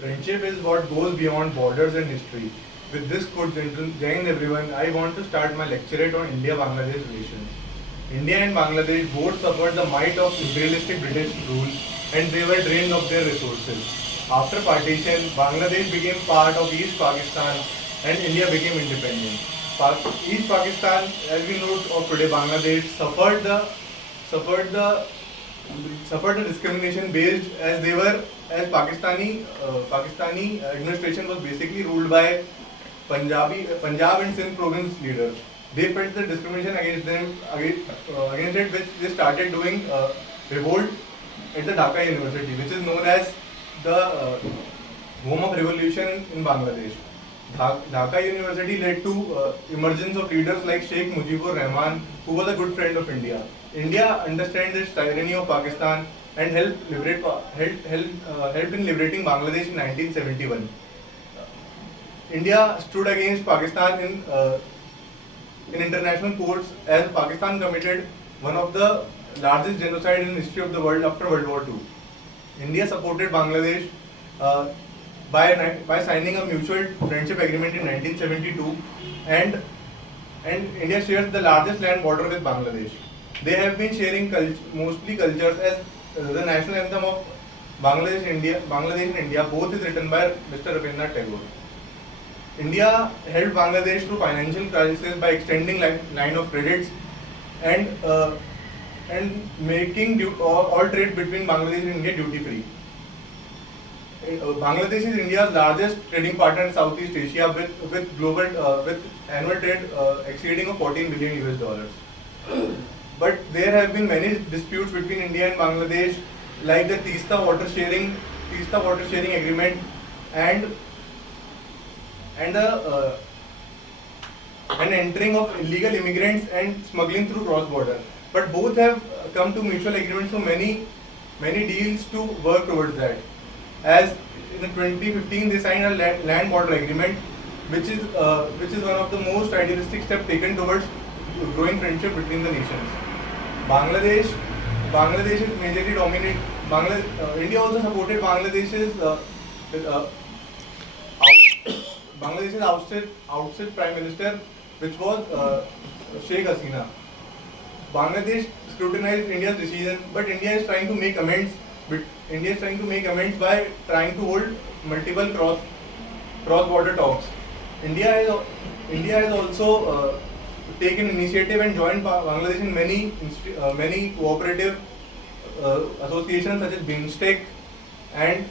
Friendship is what goes beyond borders and history. With this good Jai Hind everyone, I want to start my lecturate on India-Bangladesh relations. India and Bangladesh both suffered the might of imperialistic British rule and they were drained of their resources. After partition, Bangladesh became part of East Pakistan and India became independent. East Pakistan, as we know of today, Bangladesh suffered the suffered a discrimination based as they were as Pakistani administration was basically ruled by Punjab and Sindh province leaders. They felt the discrimination against it, which they started doing revolt at the Dhaka University, which is known as the home of revolution in Bangladesh. Dhaka University led to emergence of leaders like Sheikh Mujibur Rahman, who was a good friend of India. India understands this tyranny of Pakistan and helped in liberating Bangladesh in 1971. India stood against Pakistan in international courts as Pakistan committed one of the largest genocide in the history of the world after World War II. India supported Bangladesh uh, by signing a mutual friendship agreement in 1972, and India shares the largest land border with Bangladesh. They have been sharing mostly cultures as the national anthem of Bangladesh and India both is written by Mr. Rabindranath Tagore. India helped Bangladesh through financial crisis by extending line of credits and making all trade between Bangladesh and India duty free. Bangladesh is India's largest trading partner in Southeast Asia with annual trade exceeding of 14 billion US dollars. But there have been many disputes between India and Bangladesh, like the Teesta water sharing agreement and the and entering of illegal immigrants and smuggling through cross border. But both have come to mutual agreements for many deals to work towards that. As in the 2015 they signed a land border agreement, which is one of the most idealistic steps taken towards growing friendship between the nations. Bangladesh Bangladesh is majorly dominate. India also supported Bangladesh's ousted prime minister, which was Sheikh Hasina. Bangladesh scrutinized India's decision, but India is trying to make amends. India is trying to make amends by trying to hold multiple cross-border talks. India has also taken initiative and joined Bangladesh in many cooperative associations such as BIMSTEC and